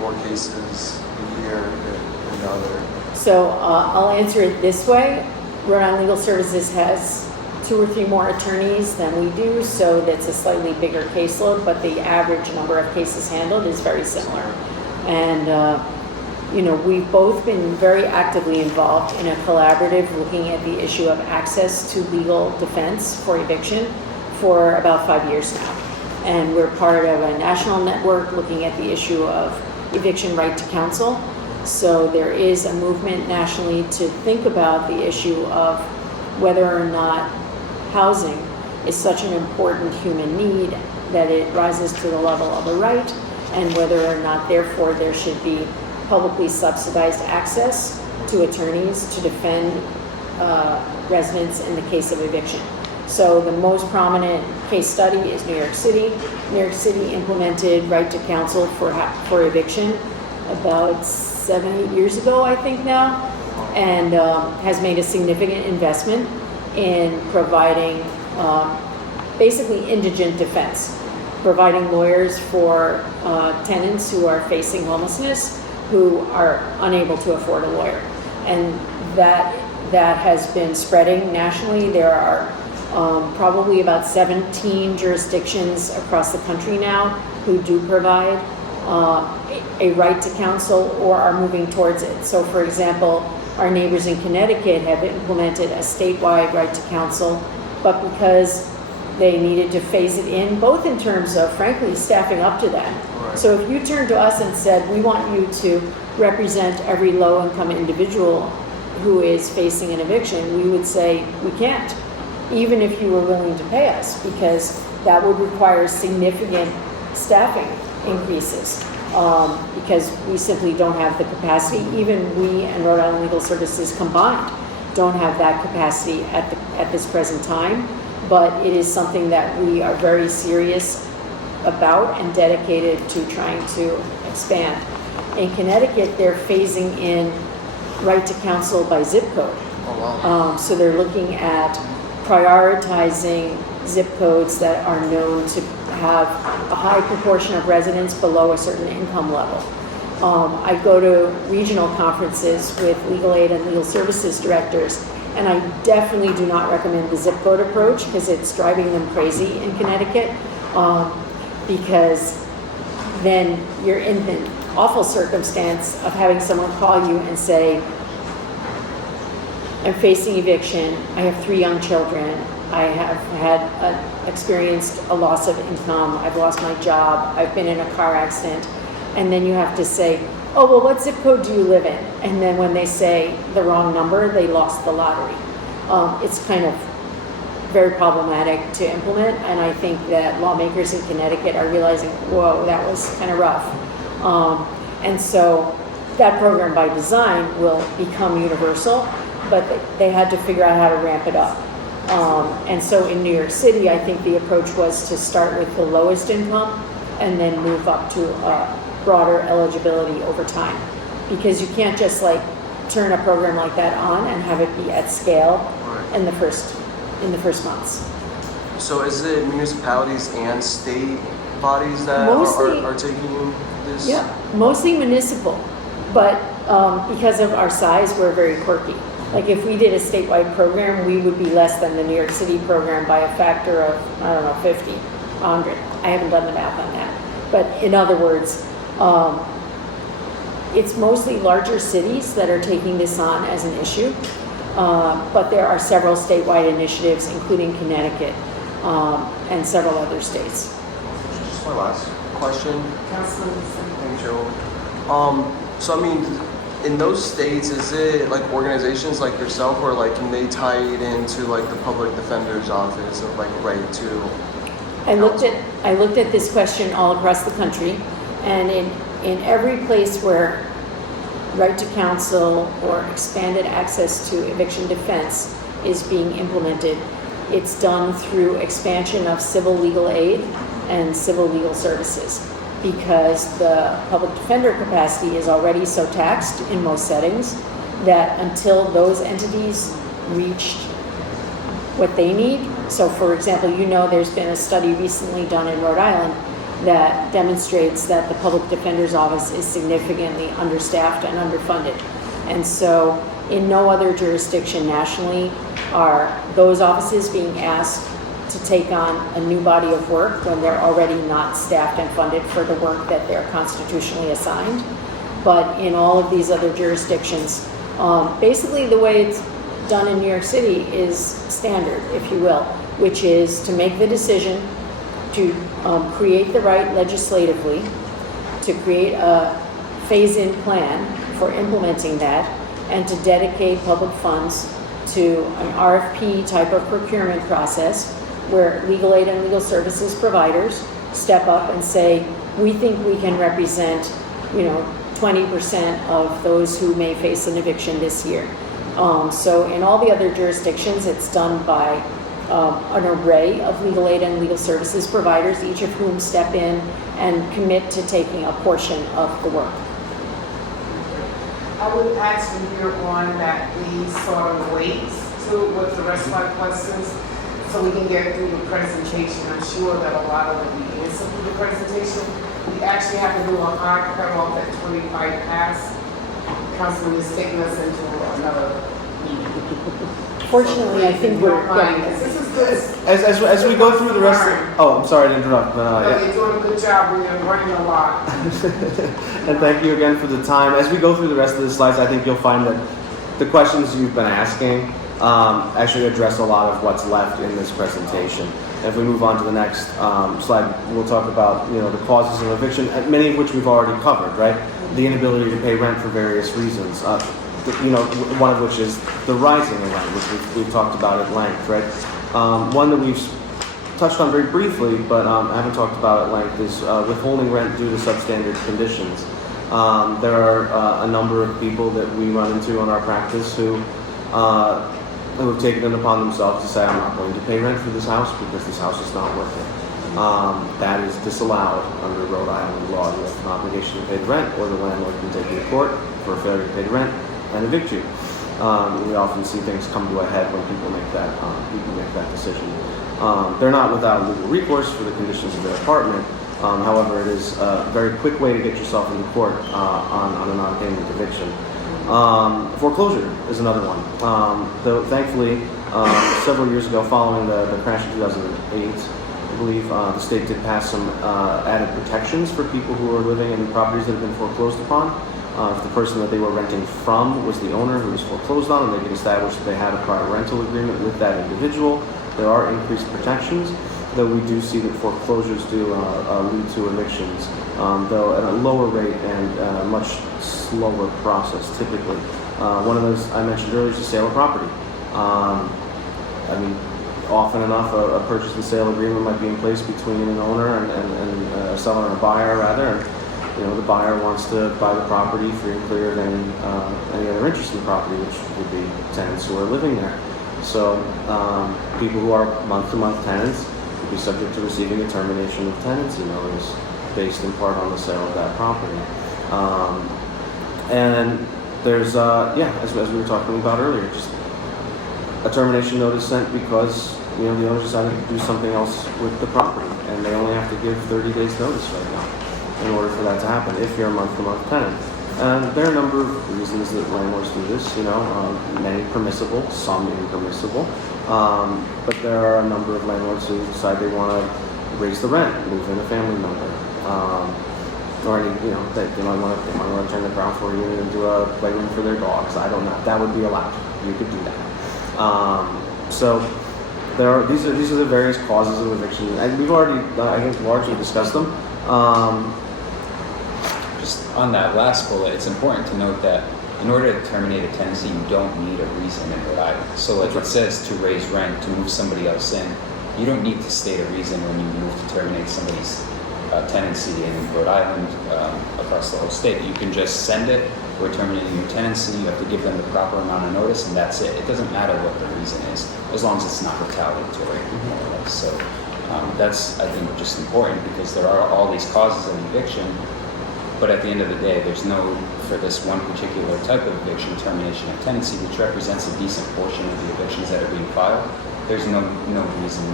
more cases a year than the other? So I'll answer it this way. Rhode Island Legal Services has 2 or 3 more attorneys than we do, so that's a slightly bigger caseload, but the average number of cases handled is very similar. And, we've both been very actively involved in a collaborative looking at the issue of access to legal defense for eviction for about 5 years now. And we're part of a national network looking at the issue of eviction right to counsel. So there is a movement nationally to think about the issue of whether or not housing is such an important human need that it rises to the level of a right, and whether or not, therefore, there should be publicly subsidized access to attorneys to defend residents in the case of eviction. So the most prominent case study is New York City. New York City implemented right to counsel for eviction about 7-8 years ago, I think now, and has made a significant investment in providing basically indigent defense, providing lawyers for tenants who are facing homelessness who are unable to afford a lawyer. And that has been spreading nationally. There are probably about 17 jurisdictions across the country now who do provide a right to counsel or are moving towards it. So for example, our neighbors in Connecticut have implemented a statewide right to counsel, but because they needed to phase it in, both in terms of, frankly, staffing up to that. Right. So if you turned to us and said, we want you to represent every low-income individual who is facing an eviction, we would say, we can't, even if you were willing to pay us, because that would require significant staffing increases, because we simply don't have the capacity. Even we and Rhode Island Legal Services combined don't have that capacity at this present time, but it is something that we are very serious about and dedicated to trying to expand. In Connecticut, they're phasing in right to counsel by zip code. Oh, wow. So they're looking at prioritizing zip codes that are known to have a high proportion of residents below a certain income level. I go to regional conferences with legal aid and legal services directors, and I definitely do not recommend the zip code approach because it's driving them crazy in Connecticut, because then you're in the awful circumstance of having someone call you and say, I'm facing eviction, I have 3 young children, I have experienced a loss of income, I've lost my job, I've been in a car accident, and then you have to say, oh, well, what zip code do you live in? And then when they say the wrong number, they lost the lottery. It's kind of very problematic to implement, and I think that lawmakers in Connecticut are realizing, whoa, that was kind of rough. And so that program by design will become universal, but they had to figure out how to ramp it up. And so in New York City, I think the approach was to start with the lowest income and then move up to broader eligibility over time. Because you can't just like turn a program like that on and have it be at scale in the first months. So is it municipalities and state bodies that are taking this? Yeah, mostly municipal, but because of our size, we're very quirky. Like if we did a statewide program, we would be less than the New York City program by a factor of, 50, 100. I haven't done the math on that. But in other words, it's mostly larger cities that are taking this on as an issue, but there are several statewide initiatives, including Connecticut and several other states. Just my last question. Councilman. Thank you. So I mean, in those states, is it like organizations like yourself, or like can they tie it into like the public defender's office or like right to? I looked at this question all across the country, and in every place where right to counsel or expanded access to eviction defense is being implemented, it's done through expansion of civil legal aid and civil legal services, because the public defender capacity is already so taxed in most settings that until those entities reached what they need. So for example, there's been a study recently done in Rhode Island that demonstrates that the public defender's office is significantly understaffed and underfunded. And so in no other jurisdiction nationally are those offices being asked to take on a new body of work when they're already not staffed and funded for the work that they're constitutionally assigned. But in all of these other jurisdictions, basically the way it's done in New York City is standard, if you will, which is to make the decision to create the right legislatively, to create a phase-in plan for implementing that, and to dedicate public funds to an RFP type of procurement process where legal aid and legal services providers step up and say, we think we can represent, 20% of those who may face an eviction this year. So in all the other jurisdictions, it's done by an array of legal aid and legal services providers, each of whom step in and commit to taking a portion of the work. I would ask from here on that we sort of wait with the rest of our questions so we can get through the presentation. I'm sure that a lot of it will be answered through the presentation. We actually have to do a hard cutoff at 25 past. Councilman is taking us into another meeting. Fortunately, I think we're getting This this. is good. As we go through the rest of, I'm sorry to interrupt. No, you're doing a good job. We're learning a lot. And thank you again for the time. As we go through the rest of the slides, I think you'll find that the questions you've been asking actually address a lot of what's left in this presentation. And if we move on to the next slide, we'll talk about the causes of eviction, many of which we've already covered, right? The inability to pay rent for various reasons. One of which is the rising in rent, which we've talked about at length, right? One that we've touched on very briefly, but haven't talked about at length, is withholding rent due to substandard conditions. There are a number of people that we run into in our practice who have taken it upon themselves to say, I'm not going to pay rent for this house because this house is not worth it. That is disallowed under Rhode Island law. You have an obligation to pay the rent, or the landlord can take you to court for failure to pay the rent and evict you. We often see things come to a head when people make that decision. They're not without legal recourse for the conditions of their apartment. However, it is a very quick way to get yourself into court on a non-payment eviction. Foreclosure is another one. Though thankfully, several years ago, following the crash in 2008, I believe the state did pass some added protections for people who are living in properties that have been foreclosed upon. If the person that they were renting from was the owner who was foreclosed on, and they can establish that they had a prior rental agreement with that individual, there are increased protections, though we do see that foreclosures do lead to evictions, though at a lower rate and a much slower process typically. One of those I mentioned earlier is the sale of property. I mean, often enough, a purchase and sale agreement might be in place between an owner and a seller and a buyer, rather. And, the buyer wants to buy the property free and clear of any other interest in the property, which would be tenants who are living there. So people who are month-to-month tenants would be subject to receiving a termination of tenancy notice based in part on the sale of that property. And there's, as we were talking about earlier, just a termination notice sent because the owner decided to do something else with the property, and they only have to give 30 days notice right now in order for that to happen if you're a month-to-month tenant. And there are a number of reasons that landlords do this, many permissible, some impermissible, but there are a number of landlords who decide they want to raise the rent, move in a family member, or they might want to turn the ground floor unit into a playroom for their dogs. I don't know. That would be allowed. You could do that. So these are the various causes of eviction, and we've already, I think, largely discussed them. Just on that last bullet, it's important to note that in order to terminate a tenancy, you don't need a reason in Rhode Island. So like it says to raise rent, to move somebody else in, you don't need to state a reason when you move to terminate somebody's tenancy in Rhode Island, across the whole state. You can just send it, we're terminating your tenancy, you have to give them the proper amount of notice, and that's it. It doesn't matter what the reason is, as long as it's not retaliatory, more or less. So that's, I think, just important, because there are all these causes of eviction, but at the end of the day, there's no, for this one particular type of eviction, termination of tenancy, which represents a decent portion of the evictions that are being filed, there's no reason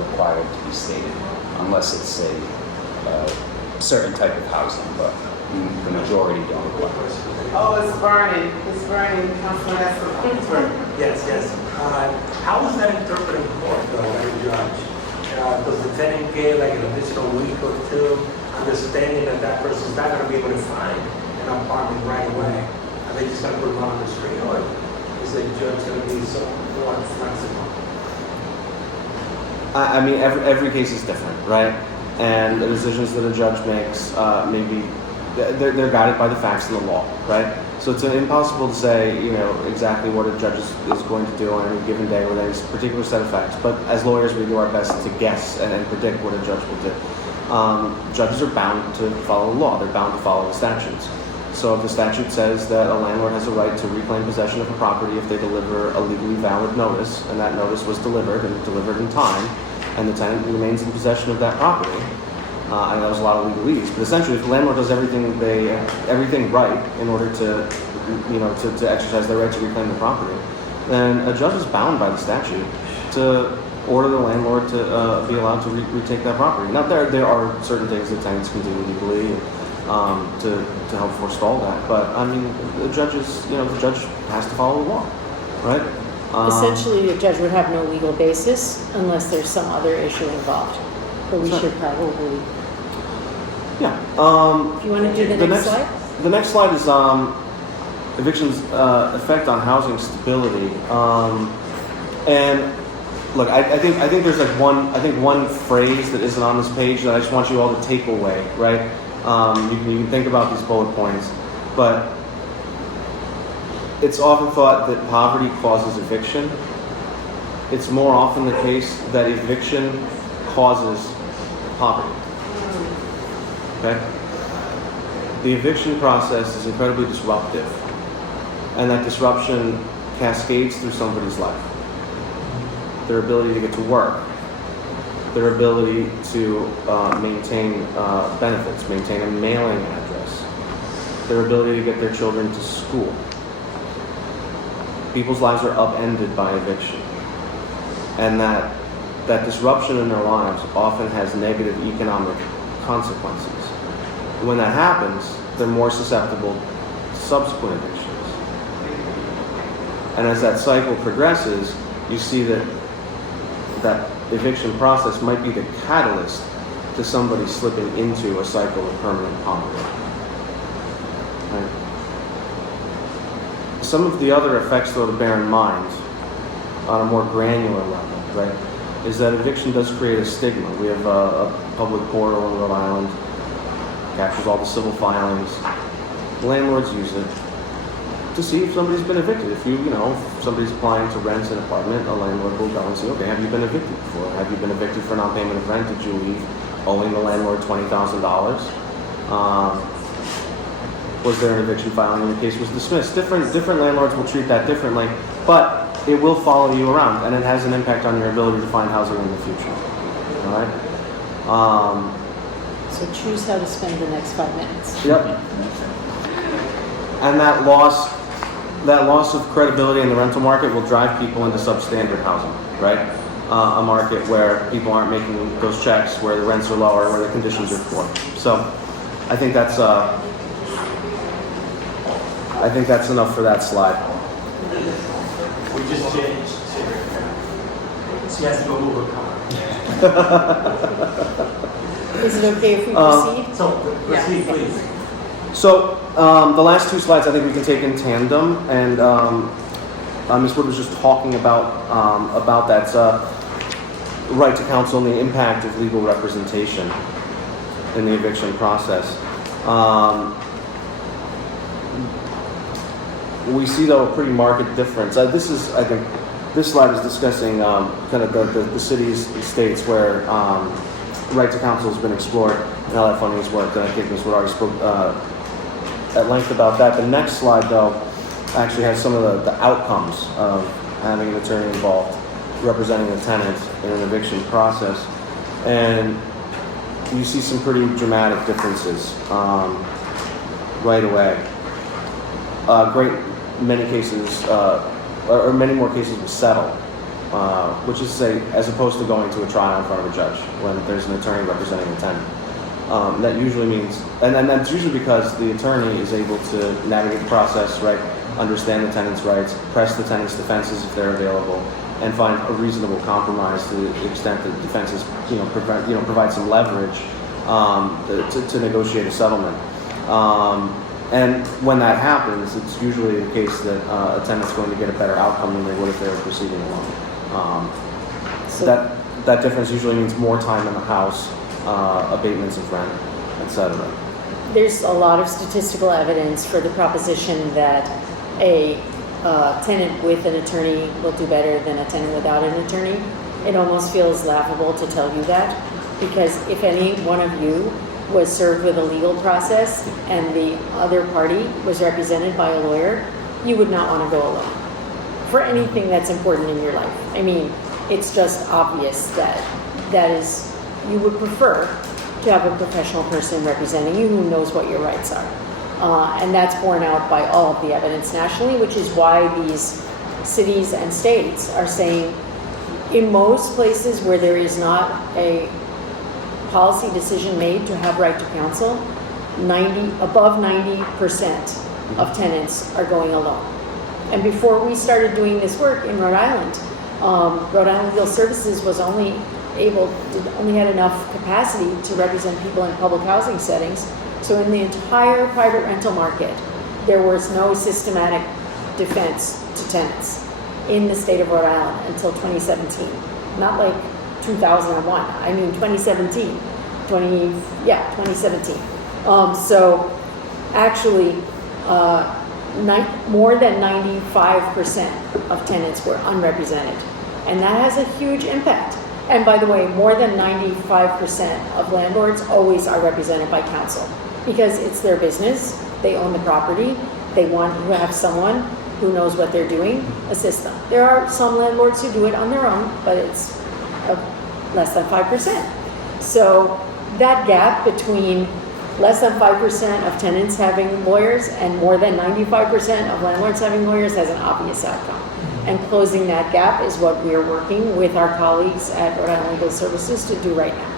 required to be stated, unless it's a certain type of housing, but the majority don't require it. Oh, it's burning, Councilman Escobar. Yes. How is that interpreted in court, though, by the judge? Does the tenant get like an additional week or two, understanding that person's not going to be able to find an apartment right away? Are they just going to put them on the street, or is the judge going to be so more flexible? I mean, every case is different, right? And the decisions that a judge makes, they're guided by the facts and the law, right? So it's impossible to say, exactly what a judge is going to do on any given day with any particular set of facts. But as lawyers, we do our best to guess and predict what a judge will do. Judges are bound to follow the law. They're bound to follow the statutes. So if the statute says that a landlord has a right to reclaim possession of a property if they deliver a legally valid notice, and that notice was delivered and delivered in time, and the tenant remains in possession of that property, I know there's a lot of legalese, but essentially, if the landlord does everything right in order to exercise their right to reclaim the property, then a judge is bound by the statute to order the landlord to be allowed to retake that property. Now, there are certain things that tenants can do legally to help forestall that, but I mean, the judge has to follow the law, right? Essentially, a judge would have no legal basis unless there's some other issue involved. But we should probably. Yeah. If you want to do the next slide. The next slide is eviction's effect on housing stability. And look, I think there's like one phrase that isn't on this page that I just want you all to take away, right? You can think about these bullet points, but it's often thought that poverty causes eviction. it's more often the case that eviction causes poverty. Okay? The eviction process is incredibly disruptive, and that disruption cascades through somebody's life. Their ability to get to work, their ability to maintain benefits, maintain a mailing address, their ability to get their children to school. People's lives are upended by eviction. And that disruption in their lives often has negative economic consequences. When that happens, they're more susceptible to subsequent evictions. And as that cycle progresses, you see that eviction process might be the catalyst to somebody slipping into a cycle of permanent poverty. Right? Some of the other effects, though, to bear in mind on a more granular level, right, is that eviction does create a stigma. We have a public portal in Rhode Island, captures all the civil filings. Landlords use it to see if somebody's been evicted. If somebody's applying to rent an apartment, a landlord will go and say, okay, have you been evicted before? Have you been evicted for non-payment of rent? Did you leave owing the landlord $20,000? Was there an eviction filing and the case was dismissed? Different landlords will treat that differently, but it will follow you around, and it has an impact on your ability to find housing in the future. All right? So choose how to spend the next 5 minutes. Yep. And that loss of credibility in the rental market will drive people into substandard housing, right? A market where people aren't making those checks, where the rents are lower, where the conditions are poor. So I think that's enough for that slide. We just changed. She has to go move her car. Is it okay if we proceed? So, proceed, please. So the last two slides I think we can take in tandem, and Ms. Wood was just talking about that right to counsel and the impact of legal representation in the eviction process. We see, though, a pretty marked difference. This slide is discussing kind of the cities and states where right to counsel has been explored and how that funding has worked. And I think Ms. Wood already spoke at length about that. The next slide, though, actually has some of the outcomes of having an attorney involved representing the tenant in an eviction process. And you see some pretty dramatic differences right away. Many cases, or many more cases will settle, which is to say, as opposed to going to a trial in front of a judge when there's an attorney representing the tenant. That usually means, and that's usually because the attorney is able to navigate the process, right, understand the tenant's rights, press the tenant's defenses if they're available, and find a reasonable compromise to the extent that defenses, provide some leverage to negotiate a settlement. And when that happens, it's usually the case that a tenant's going to get a better outcome than they would if they were proceeding alone. So that difference usually means more time in the house, abatements of rent, etc. there's a lot of statistical evidence for the proposition that a tenant with an attorney will do better than a tenant without an attorney. It almost feels laughable to tell you that, because if any one of you was served with a legal process and the other party was represented by a lawyer, you would not want to go alone for anything that's important in your life. I mean, it's just obvious that you would prefer to have a professional person representing you who knows what your rights are. And that's borne out by all of the evidence nationally, which is why these cities and states are saying in most places where there is not a policy decision made to have right to counsel, above 90% of tenants are going alone. And before we started doing this work in Rhode Island Legal Services was only had enough capacity to represent people in public housing settings. So in the entire private rental market, there was no systematic defense to tenants in the state of Rhode Island until 2017. Not like 2001, I mean 2017. 2017. So actually, more than 95% of tenants were unrepresented And that has a huge impact. And by the way, more than 95% of landlords always are represented by counsel because it's their business. They own the property. They want to have someone who knows what they're doing assist them. There are some landlords who do it on their own, but it's less than 5%. So that gap between less than 5% of tenants having lawyers and more than 95% of landlords having lawyers has an obvious outcome. And closing that gap is what we are working with our colleagues at Rhode Island Legal Services to do right now.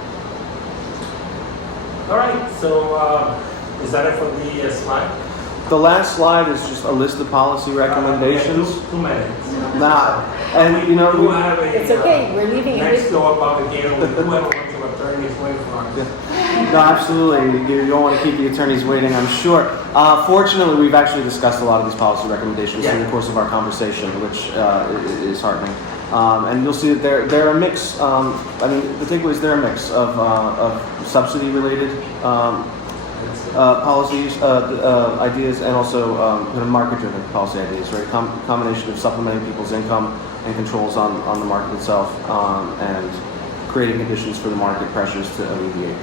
All right, so is that it for the slide? The last slide is just a list of policy recommendations. 2 minutes. Nah, and you know, Do have a, It's okay, we're leaving it. next door propaganda, we do have a bunch of attorneys waiting for us. no, absolutely. You don't want to keep the attorneys waiting, I'm sure. Fortunately, we've actually discussed a lot of these policy recommendations in the course of our conversation, which is heartening. And you'll see that they're a mix. I mean, the takeaway is they're a mix of subsidy-related policies, ideas, and also kind of market-driven policy ideas, right? Combination of supplementing people's income and controls on the market itself, and creating conditions for the market pressures to alleviate.